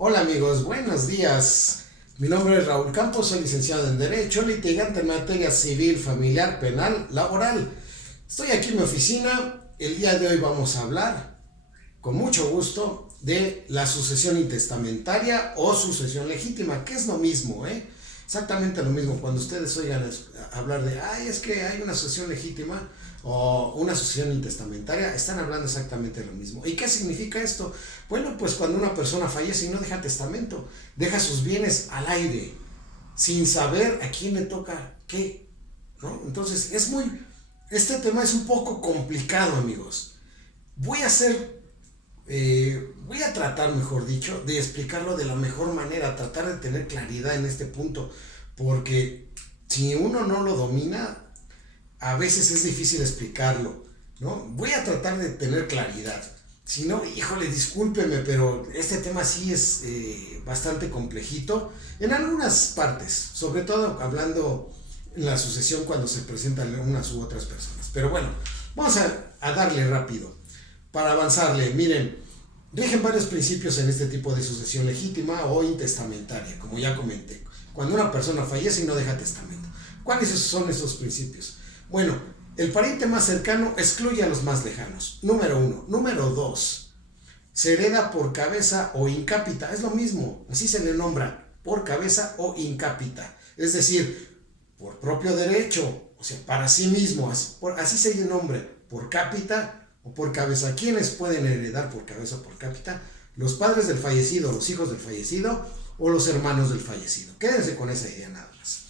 Hola amigos, buenos días. Mi nombre es Raúl Campos, soy licenciado en Derecho, litigante en materia civil, familiar, penal, laboral. Estoy aquí en mi oficina. El día de hoy vamos a hablar, con mucho gusto, de la sucesión intestamentaria o sucesión legítima, que es lo mismo, ¿eh? Exactamente lo mismo. Cuando ustedes oigan hablar de, ay, es que hay una sucesión legítima o una sucesión intestamentaria, están hablando exactamente lo mismo. ¿Y qué significa esto? Bueno, pues cuando una persona fallece y no deja testamento, deja sus bienes al aire, sin saber a quién le toca qué, ¿no? Entonces, este tema es un poco complicado, amigos. Voy a hacer voy a tratar, mejor dicho, de explicarlo de la mejor manera, tratar de tener claridad en este punto, porque si uno no lo domina, a veces es difícil explicarlo, ¿no? Voy a tratar de tener claridad. Si no, híjole, discúlpeme, pero este tema sí es bastante complejito en algunas partes, sobre todo hablando en la sucesión cuando se presentan unas u otras personas. Pero bueno, vamos a darle rápido para avanzarle. Miren, rigen varios principios en este tipo de sucesión legítima o intestamentaria, como ya comenté. Cuando una persona fallece y no deja testamento. ¿Cuáles son esos principios? Bueno, el pariente más cercano excluye a los más lejanos. Número uno. Número dos. Se hereda por cabeza o incápita. Es lo mismo, así se le nombra, por cabeza o incápita. Es decir, por propio derecho, o sea, para sí mismo, así se le nombra, por cápita o por cabeza. ¿Quiénes pueden heredar por cabeza o por cápita? Los padres del fallecido, los hijos del fallecido o los hermanos del fallecido. Quédense con esa idea nada más.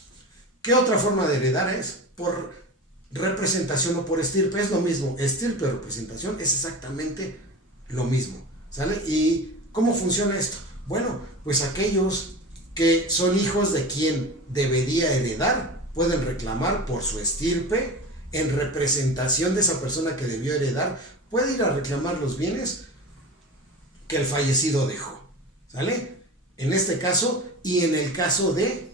¿Qué otra forma de heredar es? Por representación o por estirpe. Es lo mismo. Estirpe o representación es exactamente lo mismo. ¿Sale? ¿Y cómo funciona esto? Bueno, pues aquellos que son hijos de quien debería heredar pueden reclamar por su estirpe en representación de esa persona que debió heredar. Puede ir a reclamar los bienes que el fallecido dejó. ¿Sale? En este caso y en el caso de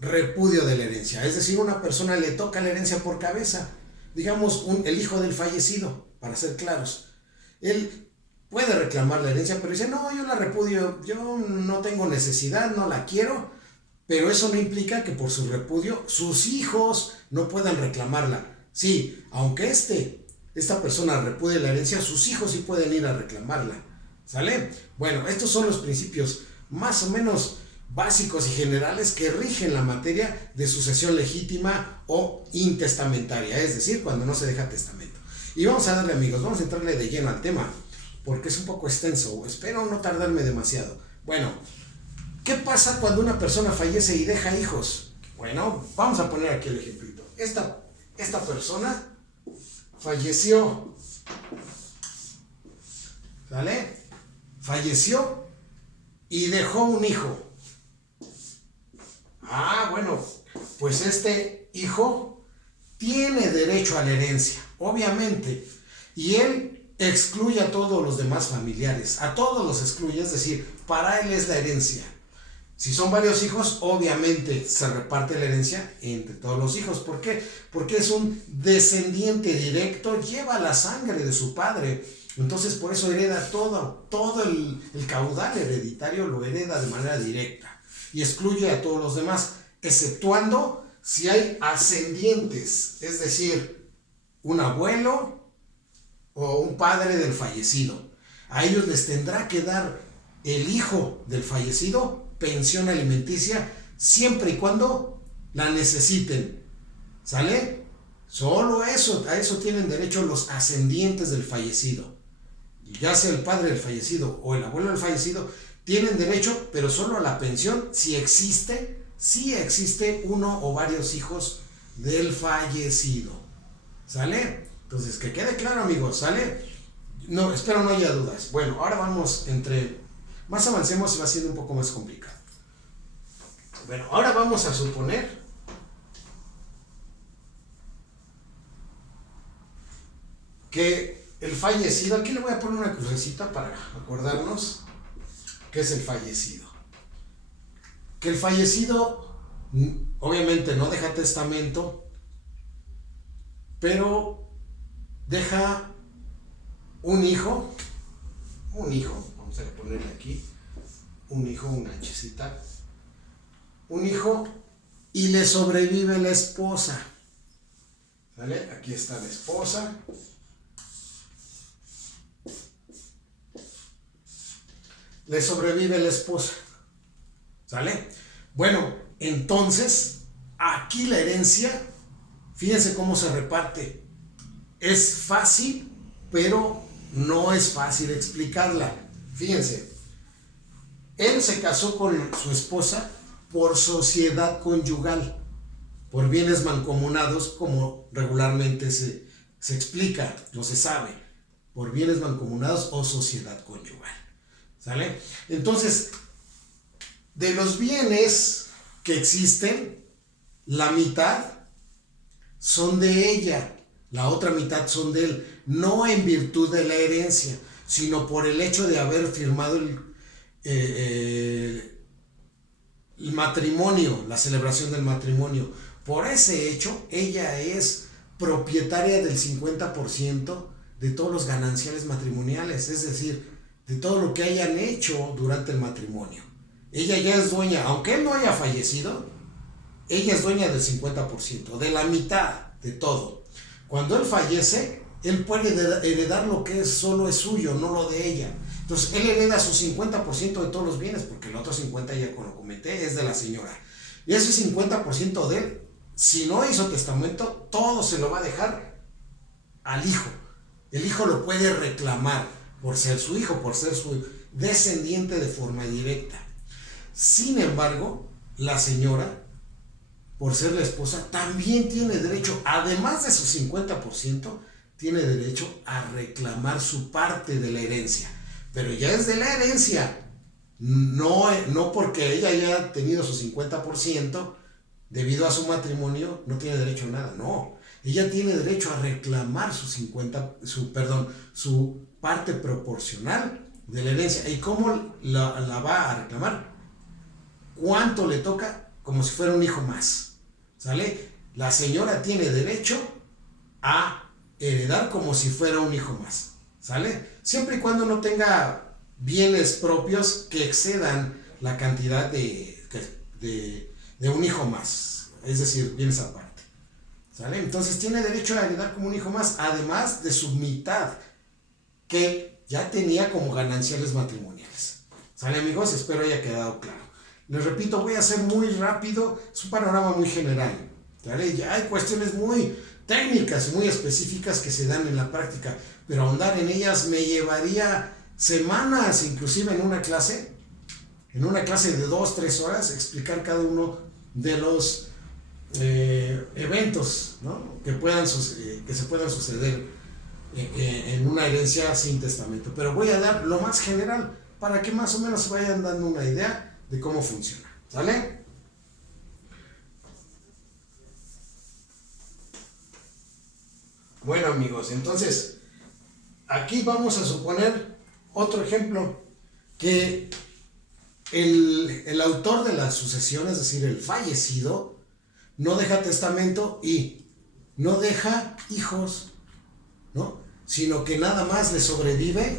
repudio de la herencia. Es decir, una persona le toca la herencia por cabeza. Digamos, el hijo del fallecido, para ser claros. Él puede reclamar la herencia, pero dice, no, yo la repudio, yo no tengo necesidad, no la quiero, pero eso no implica que por su repudio sus hijos no puedan reclamarla. Sí, aunque esta persona repudie la herencia, sus hijos sí pueden ir a reclamarla. ¿Sale? Bueno, estos son los principios más o menos básicos y generales que rigen la materia de sucesión legítima o intestamentaria, es decir, cuando no se deja testamento. Y vamos a darle, amigos, vamos a entrarle de lleno al tema, porque es un poco extenso, espero no tardarme demasiado. Bueno, ¿qué pasa cuando una persona fallece y deja hijos? Bueno, vamos a poner aquí el ejemplito. Esta persona falleció, ¿sale? Falleció y dejó un hijo. Ah, bueno, pues este hijo tiene derecho a la herencia, obviamente, y él excluye a todos los demás familiares, a todos los excluye, es decir, para él es la herencia. Si son varios hijos, obviamente se reparte la herencia entre todos los hijos. ¿Por qué? Porque es un descendiente directo, lleva la sangre de su padre. Entonces por eso hereda todo el caudal hereditario lo hereda de manera directa. Y excluye a todos los demás, exceptuando si hay ascendientes, es decir, un abuelo o un padre del fallecido. A ellos les tendrá que dar el hijo del fallecido pensión alimenticia siempre y cuando la necesiten. ¿Sale? Solo eso, a eso tienen derecho los ascendientes del fallecido. Ya sea el padre del fallecido o el abuelo del fallecido, tienen derecho, pero solo a la pensión si existe uno o varios hijos del fallecido. ¿Sale? Entonces, que quede claro, amigos, ¿sale? No, espero no haya dudas. Bueno, ahora vamos más avancemos y va siendo un poco más complicado. Bueno, ahora vamos a suponer que el fallecido, aquí le voy a poner una crucecita para acordarnos que es el fallecido. Que el fallecido obviamente no deja testamento, pero deja un hijo, vamos a ponerle aquí, un hijo, una hachecita, un hijo, y le sobrevive la esposa. ¿Vale? Aquí está la esposa. Le sobrevive la esposa. ¿Sale? Bueno, entonces, aquí la herencia, fíjense cómo se reparte. Es fácil, pero no es fácil explicarla. Fíjense, él se casó con su esposa por sociedad conyugal, por bienes mancomunados, como regularmente se explica, no se sabe, por bienes mancomunados o sociedad conyugal. ¿Sale? Entonces, de los bienes que existen, la mitad son de ella, la otra mitad son de él, no en virtud de la herencia, sino por el hecho de haber firmado el matrimonio, la celebración del matrimonio. Por ese hecho, ella es propietaria del 50% de todos los gananciales matrimoniales, es decir, de todo lo que hayan hecho durante el matrimonio. Ella ya es dueña, aunque él no haya fallecido, ella es dueña del 50%, de la mitad de todo. Cuando él fallece, él puede heredar lo que solo es suyo, no lo de ella. Entonces, él hereda su 50% de todos los bienes, porque el otro 50%, ya como lo comenté, es de la señora. Y ese 50% de él, si no hizo testamento, todo se lo va a dejar al hijo. El hijo lo puede reclamar por ser su hijo, por ser su descendiente de forma directa. Sin embargo, la señora, por ser la esposa, también tiene derecho, además de su 50%, tiene derecho a reclamar su parte de la herencia. Pero ya es de la herencia, no porque ella haya tenido su 50%, debido a su matrimonio, no tiene derecho a nada, no. Ella tiene derecho a reclamar su parte proporcional de la herencia. ¿Y cómo la va a reclamar? ¿Cuánto le toca? Como si fuera un hijo más. ¿Sale? La señora tiene derecho a heredar como si fuera un hijo más. ¿Sale? Siempre y cuando no tenga bienes propios que excedan la cantidad de un hijo más. Es decir, bienes aparte. ¿Sale? Entonces tiene derecho a heredar como un hijo más, además de su mitad que ya tenía como gananciales matrimoniales. ¿Sale, amigos? Espero haya quedado claro. Les repito, voy a ser muy rápido, es un panorama muy general. ¿Sale? Ya hay cuestiones muy técnicas y muy específicas que se dan en la práctica, pero ahondar en ellas me llevaría semanas, inclusive en una clase de 2-3 horas, explicar cada uno de los eventos, ¿no? que se puedan suceder en una herencia sin testamento. Pero voy a dar lo más general para que más o menos se vayan dando una idea de cómo funciona. ¿Sale? Bueno, amigos, entonces aquí vamos a suponer otro ejemplo, que el autor de la sucesión, es decir, el fallecido, no deja testamento y no deja hijos, ¿no? Sino que nada más le sobrevive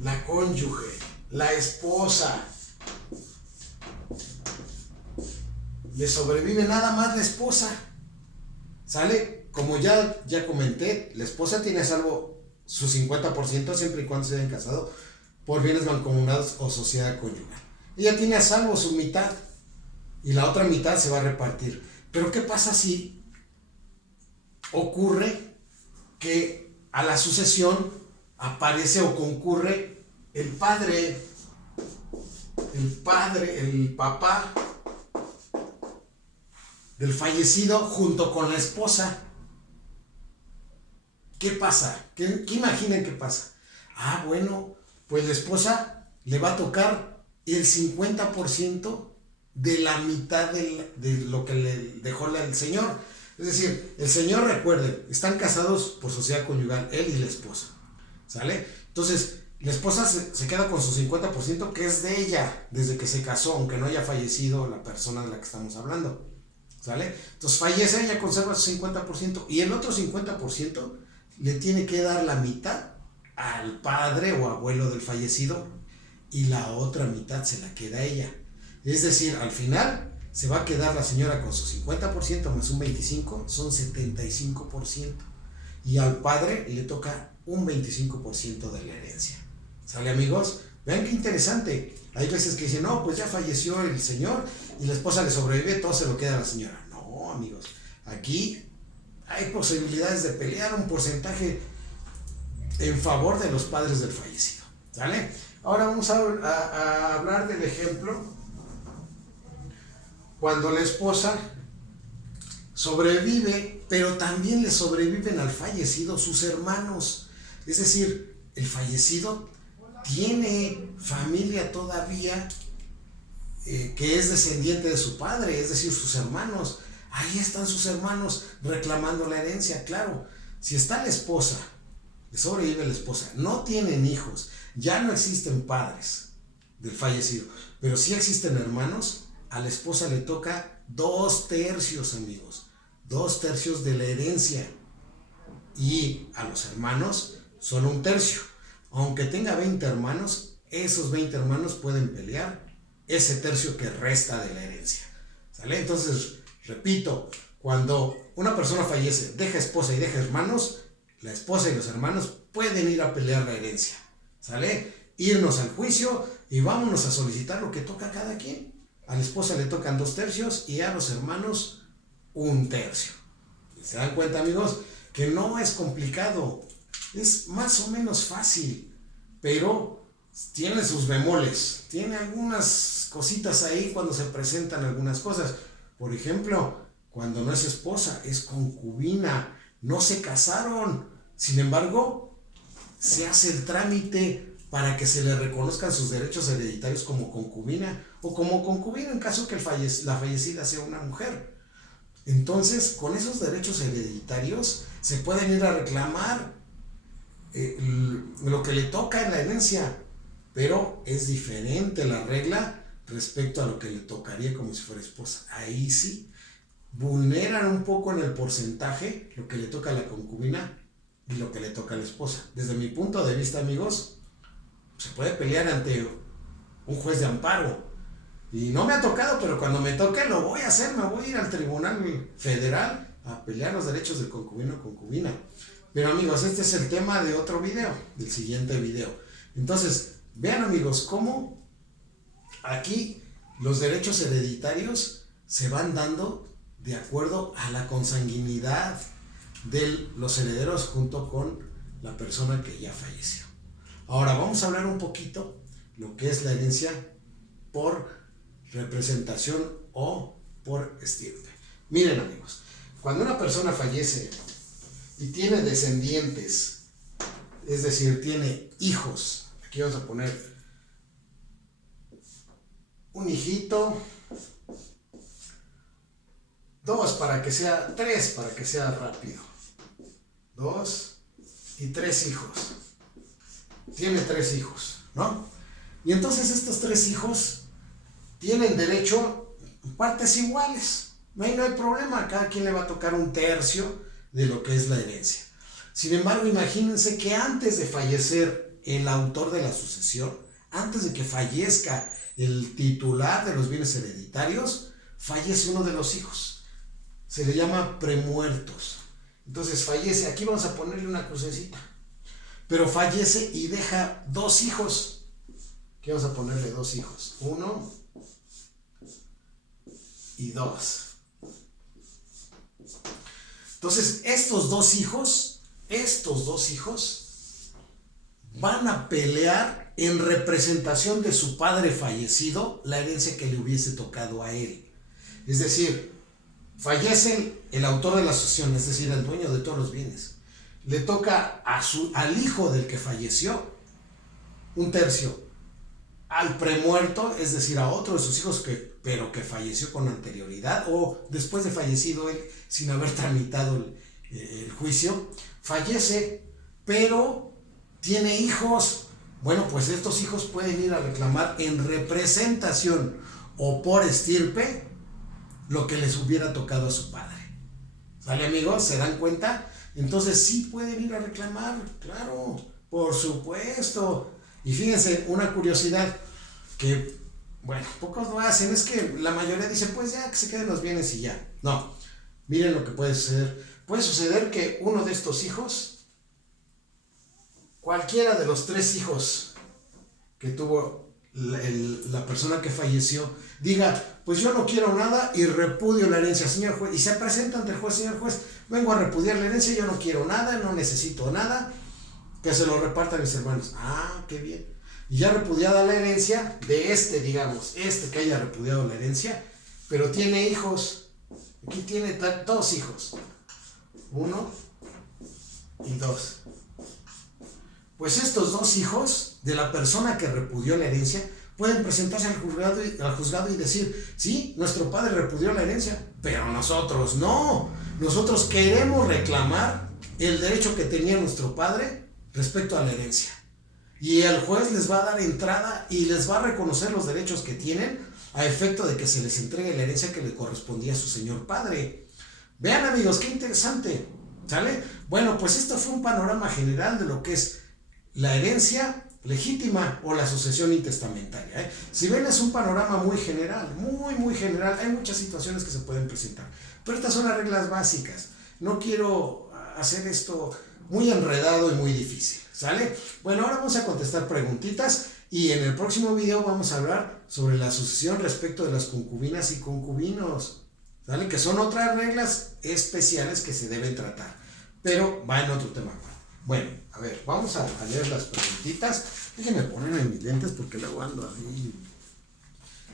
la cónyuge, la esposa. Le sobrevive nada más la esposa. ¿Sale? Como ya comenté, la esposa tiene a salvo su 50% siempre y cuando se hayan casado por bienes mancomunados o sociedad conyugal. Ella tiene a salvo su mitad y la otra mitad se va a repartir. Pero ¿qué pasa si ocurre que a la sucesión aparece o concurre el papá del fallecido junto con la esposa? ¿Qué pasa? ¿Qué imaginan que pasa? Bueno, pues la esposa le va a tocar el 50% de la mitad de lo que le dejó el señor. Es decir, el señor, recuerden, están casados por sociedad conyugal, él y la esposa. ¿Sale? Entonces, la esposa se queda con su 50% que es de ella desde que se casó, aunque no haya fallecido la persona de la que estamos hablando. ¿Sale? Entonces fallece, ella conserva su 50% y el otro 50% le tiene que dar la mitad al padre o abuelo del fallecido y la otra mitad se la queda ella. Es decir, al final se va a quedar la señora con su 50% más un 25%, son 75%. Y al padre le toca un 25% de la herencia. ¿Sale, amigos? Vean qué interesante. Hay veces que dicen, no, pues ya falleció el señor y la esposa le sobrevive, todo se lo queda a la señora. No, amigos, aquí hay posibilidades de pelear un porcentaje en favor de los padres del fallecido. ¿Sale? Ahora vamos a hablar del ejemplo cuando la esposa sobrevive, pero también le sobreviven al fallecido sus hermanos. Es decir, el fallecido tiene familia todavía que es descendiente de su padre, es decir, sus hermanos. Ahí están sus hermanos reclamando la herencia. Claro, si está la esposa, le sobrevive la esposa, no tienen hijos, ya no existen padres del fallecido, pero sí existen hermanos, a la esposa le toca 2/3, amigos, 2/3 de la herencia, y a los hermanos solo 1/3. Aunque tenga 20 hermanos, esos 20 hermanos pueden pelear ese tercio que resta de la herencia. ¿Sale? Entonces, repito, cuando una persona fallece, deja esposa y deja hermanos, la esposa y los hermanos pueden ir a pelear la herencia. ¿Sale? Irnos al juicio y vámonos a solicitar lo que toca a cada quien. A la esposa le tocan 2/3 y a los hermanos 1/3. ¿Se dan cuenta, amigos? Que no es complicado, es más o menos fácil, pero tiene sus bemoles, tiene algunas cositas ahí cuando se presentan algunas cosas. Por ejemplo, cuando no es esposa, es concubina, no se casaron, sin embargo, se hace el trámite para que se le reconozcan sus derechos hereditarios como concubina o como concubino en caso que la fallecida sea una mujer. Entonces, con esos derechos hereditarios se pueden ir a reclamar lo que le toca en la herencia, pero es diferente la regla respecto a lo que le tocaría como si fuera esposa. Ahí sí vulneran un poco en el porcentaje lo que le toca a la concubina y lo que le toca a la esposa. Desde mi punto de vista, amigos, se puede pelear ante un juez de amparo. Y no me ha tocado, pero cuando me toque lo voy a hacer, me voy a ir al Tribunal Federal a pelear los derechos del concubino o concubina. Pero, amigos, este es el tema de otro video, del siguiente video. Entonces, vean, amigos, cómo aquí los derechos hereditarios se van dando de acuerdo a la consanguinidad de los herederos junto con la persona que ya falleció. Ahora vamos a hablar un poquito lo que es la herencia por representación o por estirpe. Miren, amigos, cuando una persona fallece y tiene descendientes, es decir, tiene hijos, aquí vamos a poner un hijito, 2 para que sea, 3 para que sea rápido, 2 y 3 hijos, tiene 3 hijos, ¿no? Y entonces estos 3 hijos tienen derecho a partes iguales, no hay problema, a cada quien le va a tocar 1/3 de lo que es la herencia. Sin embargo, imagínense que antes de fallecer el autor de la sucesión, antes de que fallezca el titular de los bienes hereditarios, fallece uno de los hijos. Se le llama premuertos. Entonces fallece, aquí vamos a ponerle una crucecita, pero fallece y deja 2 hijos. Aquí vamos a ponerle 2 hijos, 1 y 2. Entonces estos dos hijos van a pelear en representación de su padre fallecido la herencia que le hubiese tocado a él. Es decir, fallece el autor de la sucesión, es decir, el dueño de todos los bienes. Le toca al hijo del que falleció 1/3. Al premuerto, es decir, a otro de sus hijos pero que falleció con anterioridad o después de fallecido él sin haber tramitado el juicio, fallece, pero tiene hijos. Bueno, pues estos hijos pueden ir a reclamar en representación o por estirpe lo que les hubiera tocado a su padre. ¿Sale, amigos? ¿Se dan cuenta? Entonces sí pueden ir a reclamar, claro, por supuesto. Y fíjense, una curiosidad, que, bueno, pocos lo hacen, es que la mayoría dice, pues ya, que se queden los bienes y ya. No, miren lo que puede suceder. Puede suceder que uno de estos hijos, cualquiera de los 3 hijos que tuvo la persona que falleció, diga, pues yo no quiero nada y repudio la herencia, señor juez, y se presenta ante el juez, señor juez, vengo a repudiar la herencia, yo no quiero nada, no necesito nada, que se lo repartan mis hermanos. Ah, qué bien. Y ya repudiada la herencia de digamos, que haya repudiado la herencia, pero tiene hijos. Aquí tiene 2 hijos. 1 y 2. Pues estos 2 hijos de la persona que repudió la herencia pueden presentarse al juzgado y decir, sí, nuestro padre repudió la herencia, pero nosotros no. Nosotros queremos reclamar el derecho que tenía nuestro padre respecto a la herencia. Y el juez les va a dar entrada y les va a reconocer los derechos que tienen a efecto de que se les entregue la herencia que le correspondía a su señor padre. Vean, amigos, qué interesante, ¿sale? Bueno, pues esto fue un panorama general de lo que es la herencia legítima o la sucesión intestamentaria, ¿eh? Si ven, es un panorama muy general, muy general. Hay muchas situaciones que se pueden presentar, pero estas son las reglas básicas. No quiero hacer esto muy enredado y muy difícil, ¿sale? Bueno, ahora vamos a contestar preguntitas y en el próximo video vamos a hablar sobre la sucesión respecto de las concubinas y concubinos, ¿sale? Que son otras reglas especiales que se deben tratar, pero va en otro tema. Bueno, a ver, vamos a leer las preguntitas. Déjenme ponerme mis lentes porque luego ando ahí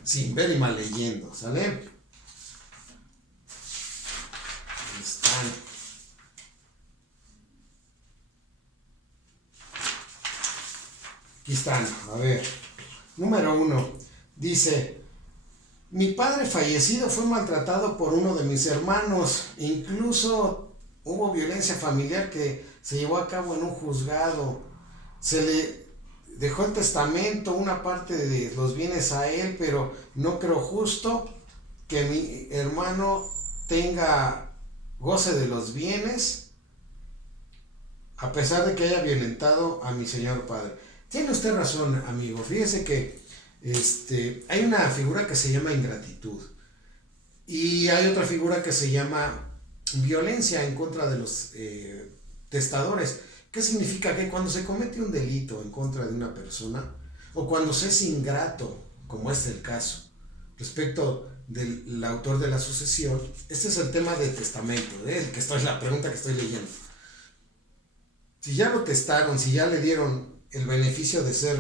sin ver y mal leyendo, ¿sale? Ahí están. Aquí están, a ver. Número 1. Dice, mi padre fallecido fue maltratado por uno de mis hermanos. Incluso hubo violencia familiar que se llevó a cabo en un juzgado. Se le dejó el testamento, una parte de los bienes a él, pero no creo justo que mi hermano tenga goce de los bienes a pesar de que haya violentado a mi señor padre. Tiene usted razón, amigo. Fíjese que hay una figura que se llama ingratitud y hay otra figura que se llama violencia en contra de los testadores. ¿Qué significa? Que cuando se comete un delito en contra de una persona o cuando se es ingrato, como es el caso, respecto del autor de la sucesión, este es el tema del testamento, la pregunta que estoy leyendo. Si ya lo testaron, si ya le dieron el beneficio de ser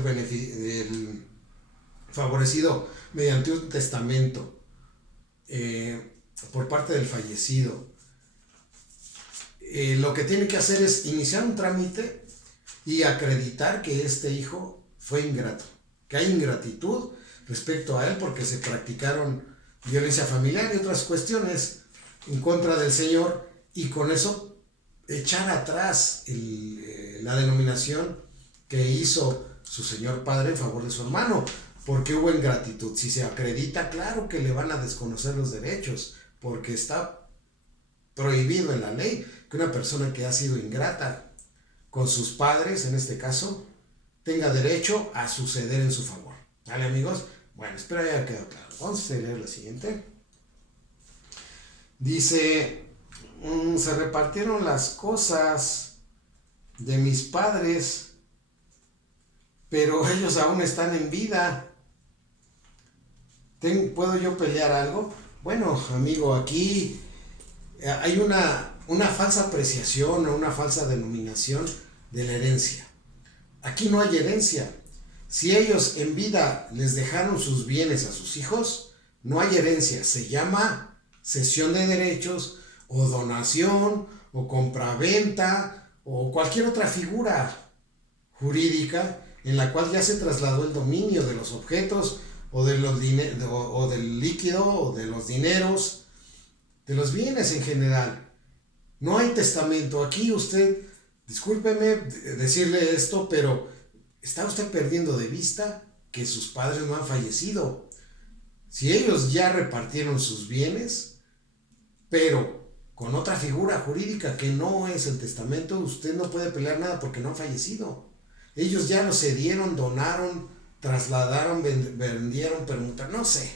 favorecido mediante un testamento por parte del fallecido, lo que tiene que hacer es iniciar un trámite y acreditar que este hijo fue ingrato, que hay ingratitud respecto a él porque se practicaron violencia familiar y otras cuestiones en contra del señor, y con eso echar atrás la denominación que hizo su señor padre en favor de su hermano, porque hubo ingratitud. Si se acredita, claro que le van a desconocer los derechos, porque está prohibido en la ley que una persona que ha sido ingrata con sus padres, en este caso, tenga derecho a suceder en su favor. ¿Vale, amigos? Bueno, espero haya quedado claro. Vamos a leer la siguiente. Dice, se repartieron las cosas de mis padres, pero ellos aún están en vida. ¿Puedo yo pelear algo? Bueno, amigo, aquí hay una falsa apreciación o una falsa denominación de la herencia. Aquí no hay herencia. Si ellos en vida les dejaron sus bienes a sus hijos, no hay herencia. Se llama cesión de derechos o donación o compraventa o cualquier otra figura jurídica en la cual ya se trasladó el dominio de los objetos o del líquido o de los dineros, de los bienes en general. No hay testamento. Aquí usted, discúlpeme decirle esto, pero está usted perdiendo de vista que sus padres no han fallecido. Si ellos ya repartieron sus bienes, pero con otra figura jurídica que no es el testamento, usted no puede pelear nada porque no han fallecido. Ellos ya lo cedieron, donaron, trasladaron, vendieron, permutaron, no sé.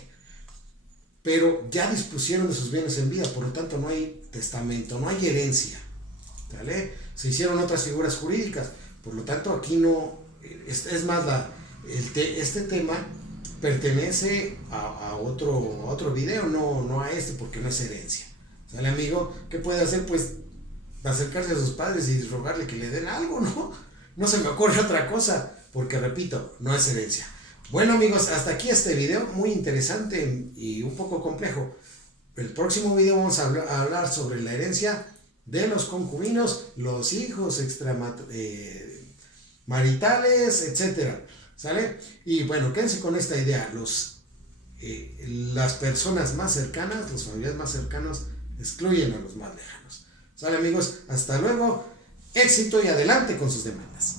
Pero ya dispusieron de sus bienes en vida, por lo tanto no hay testamento, no hay herencia. ¿Vale? Se hicieron otras figuras jurídicas, por lo tanto aquí no, es más, este tema pertenece a otro video, no a este, porque no es herencia. ¿Sale, amigo? ¿Qué puede hacer? Pues acercarse a sus padres y rogarle que le den algo, ¿no? No se me ocurre otra cosa, porque repito, no es herencia. Bueno, amigos, hasta aquí este video, muy interesante y un poco complejo. El próximo video vamos a hablar sobre la herencia de los concubinos, los hijos extramaritales, etcétera. ¿Sale? Y bueno, quédense con esta idea. Las personas más cercanas, los familiares más cercanos, excluyen a los más lejanos. ¿Sale, amigos? Hasta luego. Éxito y adelante con sus demandas.